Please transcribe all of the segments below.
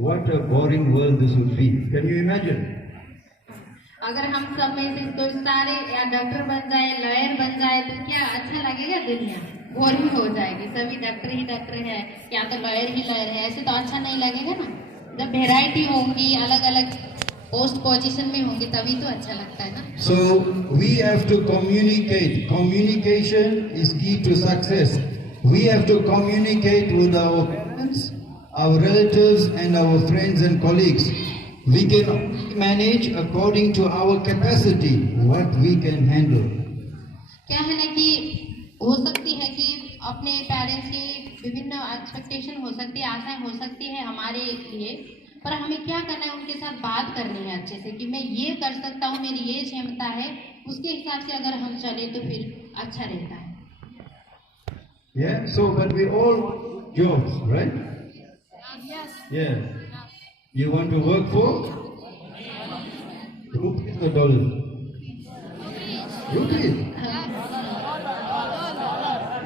what a boring world this would be. Can you imagine? अगर हम सब में से कोई सारे या डॉक्टर बन जाए, लॉयर बन जाए तो क्या अच्छा लगेगा? दुनिया बोरिंग हो जाएगी। सभी डॉक्टर है, या तो लॉयर ही लॉयर है, ऐसे तो अच्छा नहीं लगेगा ना। जब वेराइटी होंगी, अलग अलग पोस्ट पोजीशन में होंगे, तभी तो अच्छा लगता है ना। So we have to communicate. Communication is key to success. We have to communicate with our parents, our relatives, and our friends and colleagues. We can manage according to our capacity what we can handle. क्या है ना कि हो सकती है कि अपने parents की विभिन्न एक्सपेक्टेशन हो सकती है, आशाएं हो सकती है हमारे लिए, पर हमें क्या करना है? उनके साथ बात करनी है अच्छे से कि मैं ये कर सकता हूँ, मेरी ये क्षमता है, उसके हिसाब से अगर हम चले तो फिर अच्छा रहता है। Yeah, so but we all jobs, right? Yes. Yeah. You want to work for? Rupees or dollars? Rupees.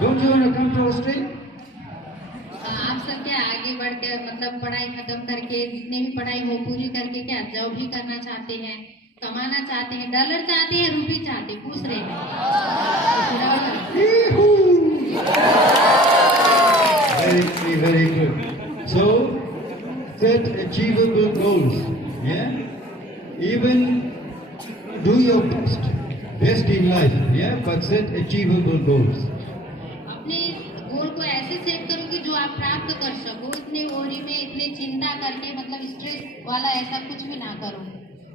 Don't you want to come to Australia? आप सब क्या आगे बढ़ के मतलब पढ़ाई खत्म करके, जितने भी पढ़ाई हो पूरी करके क्या जॉब भी करना चाहते हैं, कमाना चाहते हैं, डॉलर चाहते हैं, रुपये चाहते हैं, पूछ रहे हैं। Very good. So set achievable goals. Yeah. Even do your best in life. Yeah, but set achievable goals. अपने गोल को ऐसे सेट करो कि जो आप प्राप्त कर सको। इतने ओरी में इतने चिंता करके मतलब स्ट्रेस वाला ऐसा कुछ भी ना करो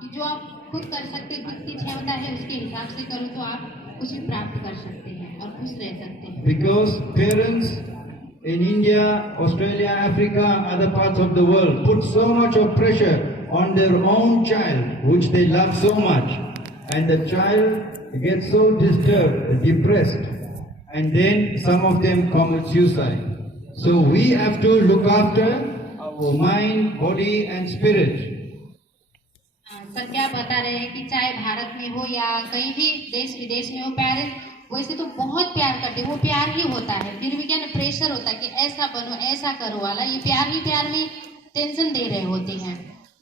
कि जो आप खुद कर सकते, खुद की क्षमता है उसके हिसाब से करो तो आप कुछ भी प्राप्त कर सकते हैं और खुश रह सकते हैं। Because parents in India, Australia, Africa, other parts of the world put so much of pressure on their own child, which they love so much, and the child gets so disturbed, depressed, and then some of them commit suicide. So we have to look after our mind, body, and spirit. Sir क्या बता रहे हैं कि चाहे भारत में हो या कहीं भी देश विदेश में हो, पेरेंट्स वैसे तो बहुत प्यार करते हैं, वो प्यार ही होता है, फिर भी क्या ना प्रेशर होता है कि ऐसा बनो, ऐसा करो वाला, ये प्यार ही प्यार में टेंशन दे रहे होते हैं।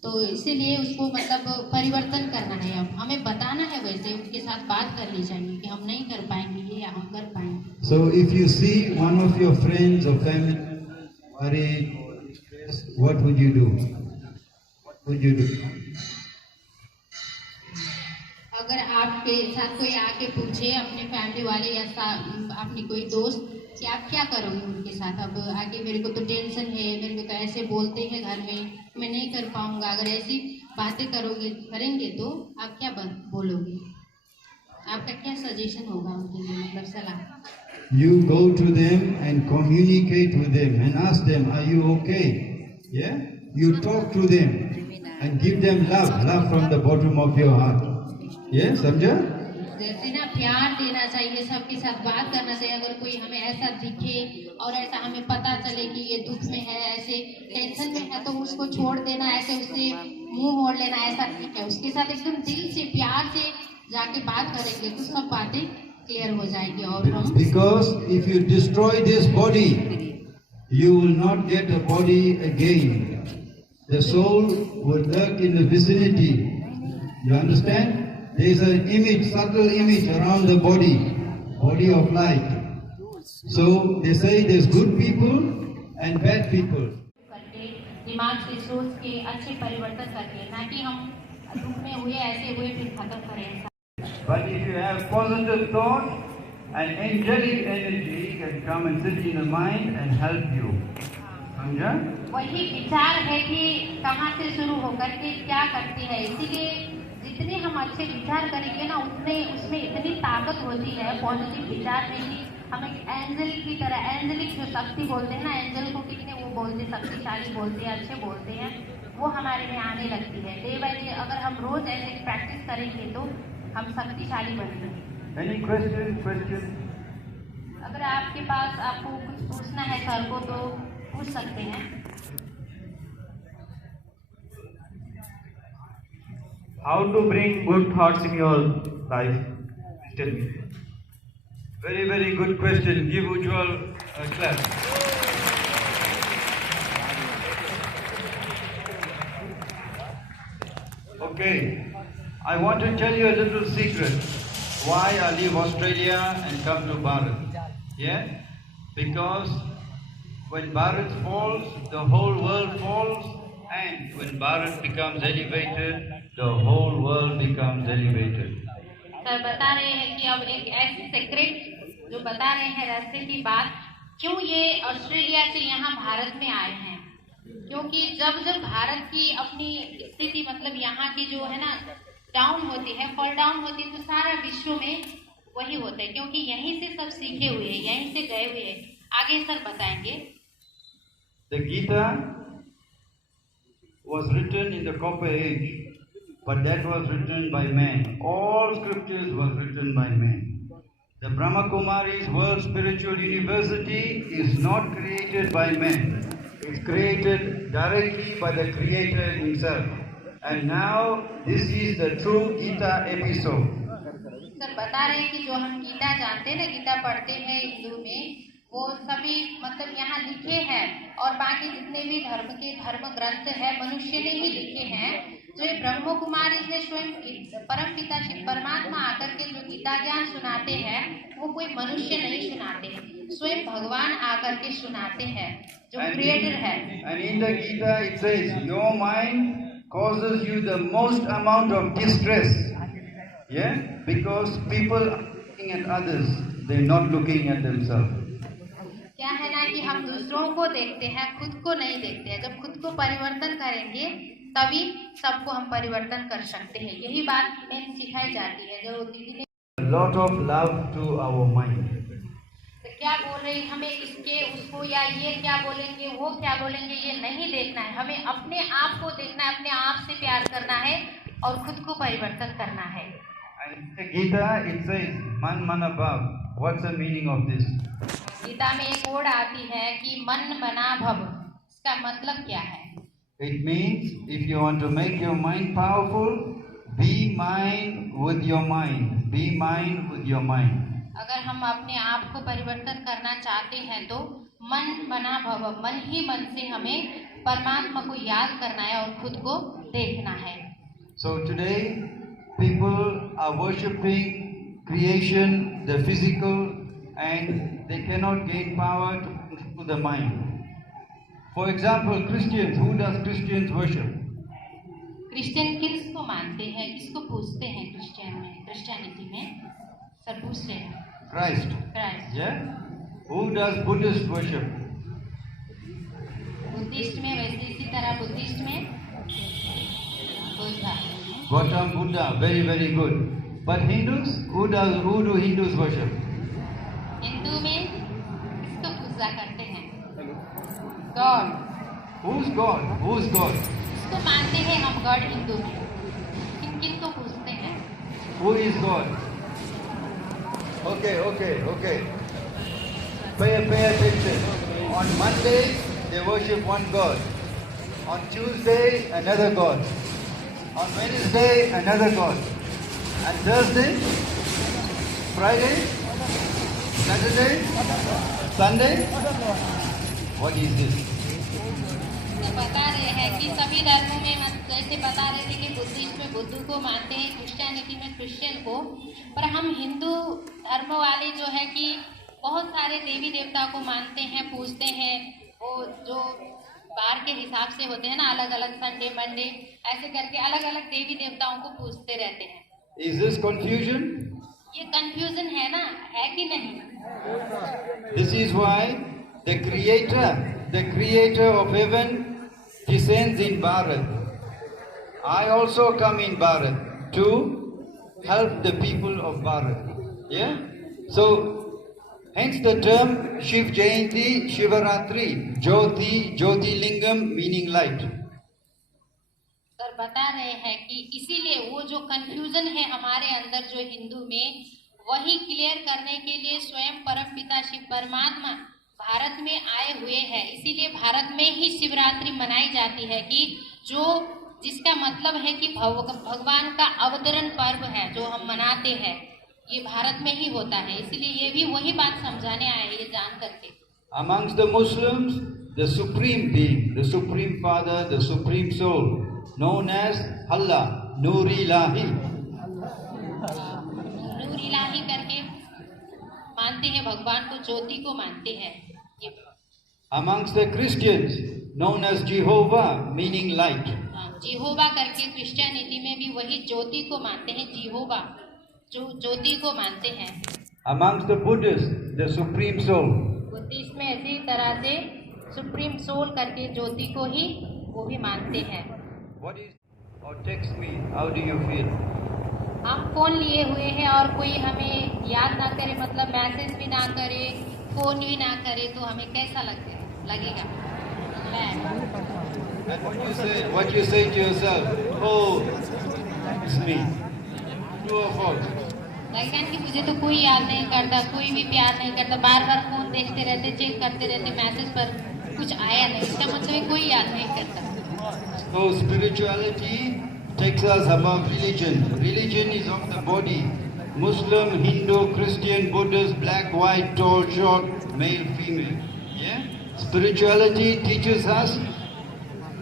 तो इसीलिए उसको मतलब परिवर्तन करना है, अब हमें बताना है, वैसे उनके साथ बात करनी चाहिए कि हम नहीं कर पाएंगे ये या हम कर पाएंगे। So if you see one of your friends or family worried or distressed, what would you do? What would you do? अगर आपके साथ कोई आके पूछे, अपने फैमिली वाले या अपनी कोई दोस्त, कि आप क्या करोगे उनके साथ? अब आगे मेरे को तो टेंशन है, मेरे को तो ऐसे बोलते हैं घर में, मैं नहीं कर पाऊंगा, अगर ऐसी बातें करेंगे तो आप क्या बोलोगे? आपका क्या सजेशन होगा उनके लिए, मतलब सलाह? You go to them and communicate with them and ask them, are you okay? Yeah? You talk to them and give them love from the bottom of your heart. Yeah, समझा? जैसे ना प्यार देना चाहिए, सबके साथ बात करना चाहिए। अगर कोई हमें ऐसा दिखे और ऐसा हमें पता चले कि ये दुख में है, ऐसे टेंशन में है, तो उसको छोड़ देना, ऐसे उससे मुंह मोड़ लेना, ऐसा ठीक है। उसके साथ एकदम दिल से प्यार से जाके बात करेंगे तो सब बातें क्लियर हो जाएगी। और हम Because if you destroy this body, you will not get a body again. The soul will lurk in the vicinity. You understand? There is an image, subtle image around the body of light. So they say there's good people and bad people. करके दिमाग से सोच के अच्छे परिवर्तन करके, ना कि हम दुख में हुए ऐसे हुए फिर खत्म करें। But if you have positive thought, an angelic energy can come and sit in the mind and help you. समझा? वही विचार है कि कहाँ से शुरू होकर के क्या करती है। इसीलिए जितने हम अच्छे विचार करेंगे ना, उतने उसमें इतनी ताकत होती है पॉजिटिव विचार में कि हमें एंजल की तरह, एंजलिक जो शक्ति बोलते हैं ना, एंजल को कितने वो बोलते, शक्तिशाली बोलते हैं, अच्छे बोलते हैं, वो हमारे में आने लगती है। डे बाय डे अगर हम रोज ऐसे प्रैक्टिस करेंगे तो हम शक्तिशाली बनेंगे। Any question? अगर आपके पास आपको कुछ पूछना है सर को तो पूछ सकते हैं। How to bring good thoughts in your life? Tell me. Very, very good question. Give Ujjwal a clap. Okay, I want to tell you a little secret. Why I leave Australia and come to Bharat? Yeah? Because when Bharat falls, the whole world falls, and when Bharat becomes elevated, the whole world becomes elevated. Sir बता रहे हैं कि अब एक ऐसी secret जो बता रहे हैं रहस्य की बात, क्यों ये ऑस्ट्रेलिया से यहाँ भारत में आए हैं। क्योंकि जब जब भारत की अपनी स्थिति मतलब यहाँ की जो है ना डाउन होती है, फॉल डाउन होती है, तो सारा विश्व में वही होता है, क्योंकि यहीं से सब सीखे हुए हैं, यहीं से गए हुए हैं। आगे सर बताएंगे। The Gita was written in the Copper Age, but that was written by men. All scriptures was written by men. The Brahma Kumari's World Spiritual University is not created by men. It's created directly by the Creator himself. And now this is the true Gita episode. Sir बता रहे हैं कि जो हम गीता जानते हैं ना, गीता पढ़ते हैं हिंदू में, वो सभी मतलब यहाँ लिखे हैं, और बाकी जितने भी धर्म ग्रंथ है मनुष्य ने ही लिखे हैं। जो ये ब्रह्म कुमारी ने स्वयं परम पिता शिव परमात्मा आकर के जो गीता ज्ञान सुनाते हैं, वो कोई मनुष्य नहीं सुनाते, स्वयं भगवान आकर के सुनाते हैं, जो क्रिएटर है। And in the Gita it says, your mind causes you the most amount of distress. Yeah? Because people are looking at others, they're not looking at themselves. क्या है ना कि हम दूसरों को देखते हैं, खुद को नहीं देखते हैं। जब खुद को परिवर्तन करेंगे तभी सबको हम परिवर्तन कर सकते हैं। यही बात मेन सिखाई जाती है। जो दीदी ने A lot of love to our mind. तो क्या बोल रही, हमें इसके उसको या ये क्या बोलेंगे वो क्या बोलेंगे ये नहीं देखना है, हमें अपने आप को देखना है, अपने आप से प्यार करना है और खुद को परिवर्तन करना है। And in the Gita it says, Man Mana Bhav. What's the meaning of this? Gita में एक वर्ड आती है कि मन मना भव, इसका मतलब क्या है? It means if you want to make your mind powerful, be mind with your mind. Be mind with your mind. अगर हम अपने आप को परिवर्तन करना चाहते हैं तो मन बना भव, मन ही मन से हमें परमात्मा को याद करना है और खुद को देखना है। So today people are worshipping creation, the physical, and they cannot gain power to the mind. For example, Christians, who does Christians worship? Christian किसको मानते हैं, किसको पूजते हैं? क्रिश्चियनिटी में सर पूछ रहे हैं। Christ. Christ. Yeah? Who does Buddhist worship? Buddhist में वैसे इसी तरह बुद्धिस्ट में Buddha. Gautam Buddha, very very good. But Hindus, who do Hindus worship? Hindu में किसको पूजा करते हैं? God. Who's God? Who's God? किसको मानते हैं हम गॉड हिंदू में? किन को पूजते हैं? Who is God? Okay. Pay attention. On Monday, they worship one God. On Tuesday, another God. On Wednesday, another God. And Thursday, Friday, Saturday, Sunday. What is this? तो बता रहे हैं कि सभी धर्मों में जैसे बता रहे थे कि बुद्धिस्ट में बुद्ध को मानते हैं, क्रिश्चियनिटी में क्रिश्चियन को, पर हम हिंदू धर्म वाले जो है कि बहुत सारे देवी देवता को मानते हैं, पूजते हैं। वो जो बार के हिसाब से होते हैं ना, अलग अलग संडे मंडे ऐसे करके अलग अलग देवी देवताओं को पूजते रहते हैं। Is this confusion? ये कंफ्यूजन है ना, है कि नहीं? This is why the creator of heaven descends in Bharat. I also come in Bharat to help the people of Bharat. Yeah? So, hence the term Shiv Jayanti, Shivaratri, Jyoti Lingam meaning light. Sir बता रहे हैं कि इसीलिए वो जो confusion है हमारे अंदर जो हिंदू में, वही क्लियर करने के लिए स्वयं परम पिता शिव परमात्मा भारत में आए हुए हैं। इसीलिए भारत में ही शिवरात्रि मनाई जाती है कि जिसका मतलब है कि भगवान का अवतरण पर्व है जो हम मनाते हैं, ये भारत में ही होता है। इसीलिए ये भी वही बात समझाने आए हैं, ये जान करके। Amongst the Muslims, the supreme being, the supreme father, the supreme soul, known as Allah, Nur Ilahi. नूर इलाही करके मानते हैं, भगवान को ज्योति को मानते हैं। ये Amongst the Christians, known as Jehovah, meaning light. जिहोवा करके क्रिश्चियनिटी में भी वही ज्योति को मानते हैं, जिहोवा जो ज्योति को मानते हैं। Amongst the Buddhists, the Supreme Soul. Buddhist में इसी तरह से सुप्रीम सोल करके ज्योति को ही वो भी मानते हैं। What is, or text me, how do you feel? हम फोन लिए हुए हैं और कोई हमें याद ना करे, मतलब मैसेज भी ना करे, फोन भी ना करे, तो हमें कैसा लगेगा? And what you say to yourself, oh, it's me. True or false? लगता है कि मुझे तो कोई याद नहीं करता, कोई भी प्यार नहीं करता, बार बार फोन देखते रहते, चेक करते रहते, मैसेज पर कुछ आया नहीं, इसका मतलब है कोई याद नहीं करता। So spirituality takes us above religion. Religion is of the body. Muslim, Hindu, Christian, Buddhist, black, white, tall, short, male, female. Yeah? Spirituality teaches us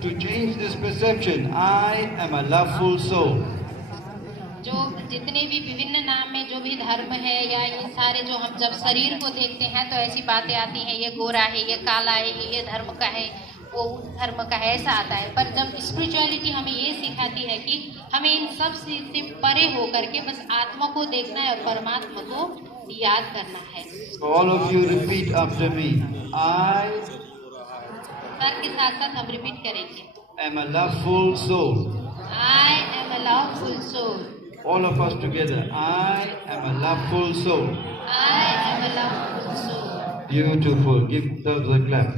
to change this perception. I am a loveful soul. जो जितने भी विभिन्न नाम में जो भी धर्म है या ये सारे जो हम जब शरीर को देखते हैं तो ऐसी बातें आती हैं, ये गोरा है, ये काला है, ये धर्म का है, वो धर्म का है, ऐसा आता है। पर जब स्पिरिचुअलिटी हमें ये सिखाती है कि हमें इन सब से परे होकर के बस आत्मा को देखना है और परमात्मा को याद करना है। So all of you repeat after me. I sir के साथ साथ हम रिपीट करेंगे। am a loveful soul. I am a loveful soul. All of us together. I am a loveful soul. I am a loveful soul. Beautiful. Give yourselves a clap.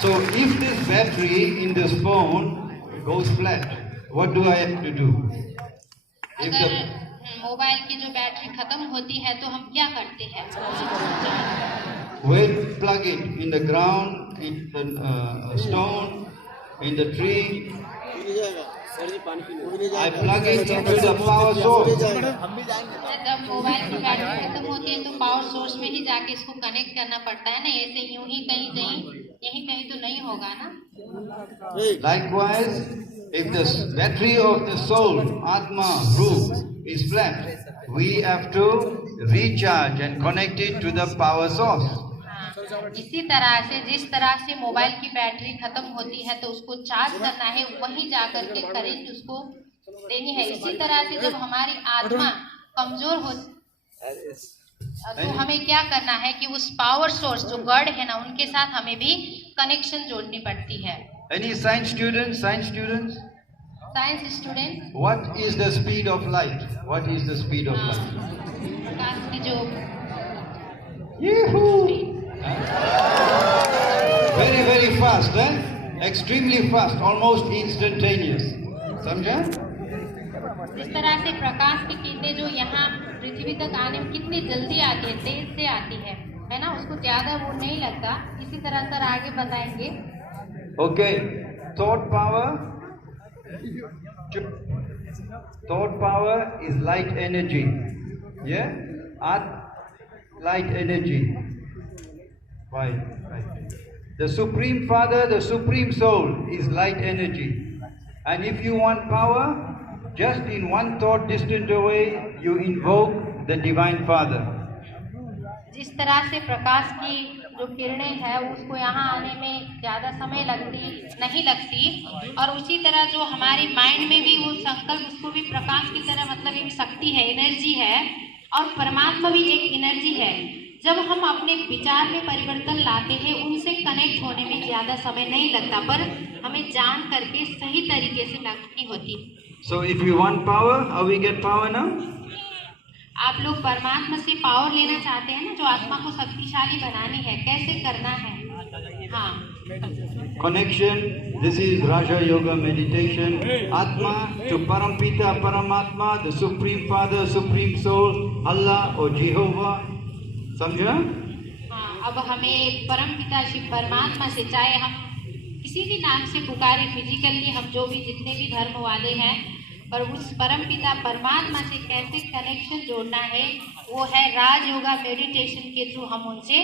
So if this battery in this phone goes flat, what do I have to do? If अगर the mobile की जो battery खत्म होती है तो हम क्या करते हैं? we'll plug it in the ground, in the stone, in the tree. I plug it into the power source. जब मोबाइल की बैटरी खत्म होती है तो पावर सोर्स में ही जाके इसको कनेक्ट करना पड़ता है ना, ऐसे यूं ही यहीं कहीं तो नहीं होगा ना। Likewise, if the battery of the soul, Atma, Rup, is flat, we have to recharge and connect it to the power source. इसी तरह से जिस तरह से मोबाइल की बैटरी खत्म होती है तो उसको चार्ज करना है, वहीं जाकर के करंट उसको देनी है। इसी तरह से जब हमारी आत्मा कमजोर हो तो हमें क्या करना है कि उस पावर सोर्स जो गॉड है ना, उनके साथ हमें भी कनेक्शन जोड़नी पड़ती है। Any science students? Science student, What is the speed of light? What is the speed of light? प्रकाश की जो Yee-hoo! Very, very fast, eh? Extremely fast, almost instantaneous. समझा? इस तरह से प्रकाश की किरणें जो यहाँ पृथ्वी तक आने में कितनी जल्दी आती है, तेज से आती है ना, उसको ज्यादा वो नहीं लगता। इसी तरह सर आगे बताएंगे। Okay, thought power is light energy. Yeah? Light energy. Right. The Supreme Father, the Supreme Soul is light energy. And if you want power, just in one thought distant away, you invoke the Divine Father. जिस तरह से प्रकाश की जो किरणें है उसको यहाँ आने में ज्यादा समय नहीं लगती, और उसी तरह जो हमारी माइंड में भी वो संकल्प, उसको भी प्रकाश की तरह, मतलब एक शक्ति है, एनर्जी है, और परमात्मा भी एक एनर्जी है। जब हम अपने विचार में परिवर्तन लाते हैं, उनसे कनेक्ट होने में ज्यादा समय नहीं लगता, पर हमें जान करके सही तरीके से लगनी होती। So if you want power, how we get power now? आप लोग परमात्मा से पावर लेना चाहते हैं ना, जो आत्मा को शक्तिशाली बनानी है, कैसे करना है? हाँ, Connection. This is Raja Yoga meditation. Atma to Parampita, Paramatma, the Supreme Father, Supreme Soul, Allah or Jehovah. समझा? हाँ, अब हमें परम पिता शिव परमात्मा से, चाहे हम किसी भी नाम से पुकारे, फिजिकली हम जो भी जितने भी धर्म वाले हैं, पर उस परम पिता परमात्मा से कैसे कनेक्शन जोड़ना है, वो है राज योगा मेडिटेशन के थ्रू हम उनसे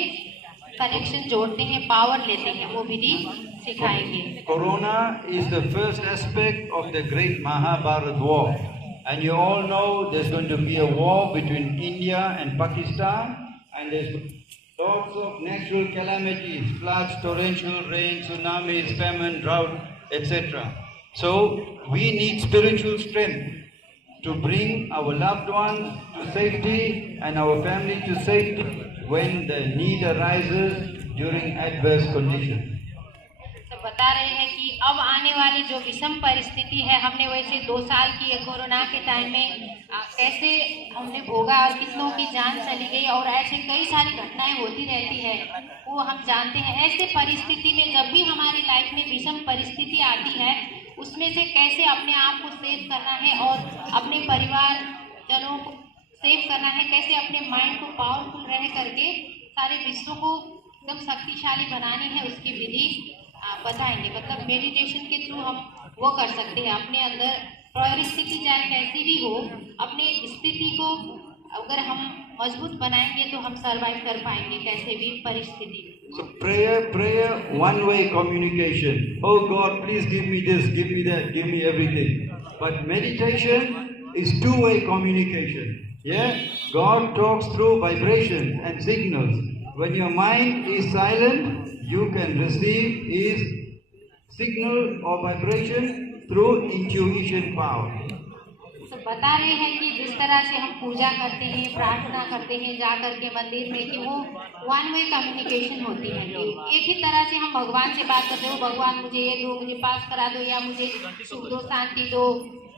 कनेक्शन जोड़ते हैं, पावर लेते हैं, वो विधि सिखाएंगे। Corona is the first aspect of the great Mahabharat war. And you all know there's going to be a war between India and Pakistan, and there's lots of natural calamities, floods, torrential rain, tsunamis, famine, drought, etc. So we need spiritual strength to bring our loved ones to safety and our family to safety when the need arises during adverse conditions. तो बता रहे हैं कि अब आने वाली जो विषम परिस्थिति है, हमने वैसे 2 साल की कोरोना के टाइम में कैसे हमने भोगा और कितनों की जान चली गई, और ऐसे कई सारी घटनाएं होती रहती है, वो हम जानते हैं। ऐसे परिस्थिति में जब भी हमारी लाइफ में विषम परिस्थिति आती है, उसमें से कैसे अपने आप को सेव करना है और अपने परिवार जनों को सेव करना है, कैसे अपने माइंड को पावरफुल रह करके सारे विश्व को एकदम शक्तिशाली बनानी है, उसकी विधि बताएंगे। मतलब मेडिटेशन के थ्रू हम वो कर सकते हैं। अपने अंदर परिस्थिति चाहे कैसी भी हो, अपने स्थिति को अगर हम मजबूत बनाएंगे तो हम सरवाइव कर पाएंगे कैसे भी परिस्थिति। So prayer, one-way communication. Oh God, please give me this, give me that, give me everything. But meditation is two-way communication. Yeah, God talks through vibrations and signals. When your mind is silent, you can receive His signal or vibration through intuition power. तो बता रहे हैं कि जिस तरह से हम पूजा करते हैं, प्रार्थना करते हैं जा करके मंदिर में, कि वो वन वे कम्युनिकेशन होती है कि एक ही तरह से हम भगवान से बात करते हो, भगवान मुझे ये दो, मुझे पास करा दो, या मुझे सुख दो, शांति दो,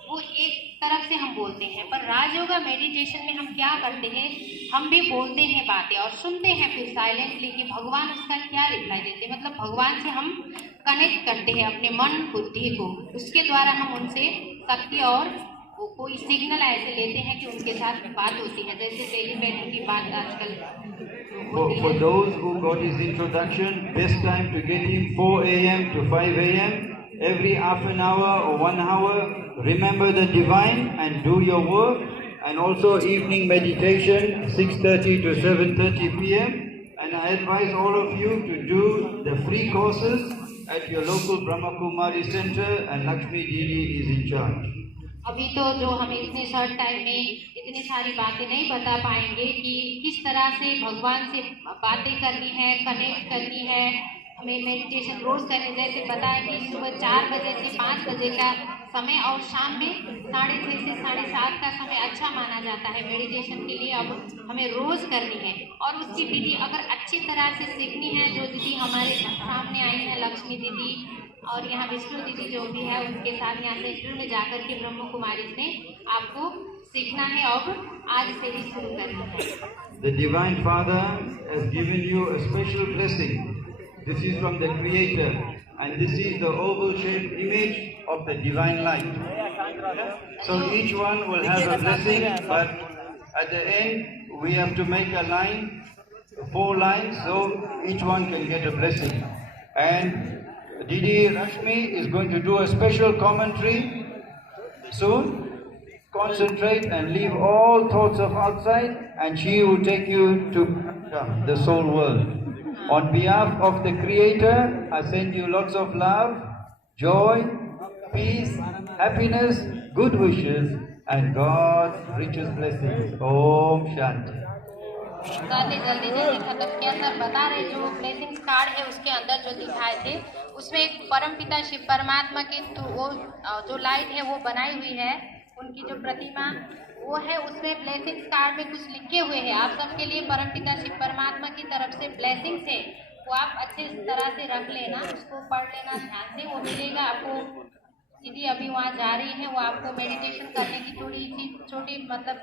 वो एक तरफ से हम बोलते हैं। पर राजयोगा मेडिटेशन में हम क्या करते हैं, हम भी बोलते हैं बातें और सुनते हैं फिर साइलेंटली कि भगवान उसका क्या रिप्लाई देते हैं। मतलब भगवान से हम कनेक्ट करते हैं अपने मन बुद्धि को, उसके द्वारा हम उनसे शक्ति और वो कोई सिग्नल ऐसे लेते हैं कि उनके साथ बात होती है, जैसे टेलीपैथी की बात आजकल। For those who got his introduction, best time to get him 4 a.m. to 5 a.m. Every half an hour or 1 hour, remember the divine and do your work. And also evening meditation, 6:30 to 7:30 p.m. And I advise all of you to do the free courses at your local Brahma Kumari center, and Lakshmi Didi is in charge. अभी तो जो हम इतने short time में इतनी सारी बातें नहीं बता पाएंगे कि किस तरह से भगवान से बातें करनी है, कनेक्ट करनी है, हमें मेडिटेशन रोज करने। जैसे बताया कि सुबह 4 बजे से 5 बजे का समय और शाम में 6:30 से 7:30 का समय अच्छा माना जाता है मेडिटेशन के लिए। अब हमें रोज करनी है और उसकी विधि अगर अच्छी तरह से सीखनी है, जो दीदी हमारे सामने आई है, लक्ष्मी दीदी और यहाँ विष्णु दीदी जो भी है, उनके साथ यहाँ सेंटर में जाकर के ब्रह्म कुमारी से आपको सीखना है और आज से ही शुरू करना है। The Divine Father has given you a special blessing. This is from the Creator, and this is the oval-shaped image of the Divine Light. So each one will have a blessing, but at the end we have to make a line, 4 lines, so each one can get a blessing. And Didi Rashmi is going to do a special commentary soon. Concentrate and leave all thoughts of outside, and she will take you to the soul world. On behalf of the Creator, I send you lots of love, joy, peace, happiness, good wishes, and God's richest blessings. Om Shanti. जल्दी खत्म किया sir. बता रहे जो blessings card है उसके अंदर जो दिखाए थे, उसमें एक परमपिता शिव परमात्मा की तो वो जो लाइट है वो बनाई हुई है, उनकी जो प्रतिमा वो है, उसमें ब्लेसिंग्स कार्ड में कुछ लिखे हुए हैं। आप सबके लिए परमपिता शिव परमात्मा की तरफ से ब्लेसिंग्स है, वो आप अच्छे तरह से रख लेना, उसको पढ़ लेना ध्यान से, वो मिलेगा आपको। दीदी अभी वहाँ जा रही है, वो आपको मेडिटेशन करने की थोड़ी सी छोटी मतलब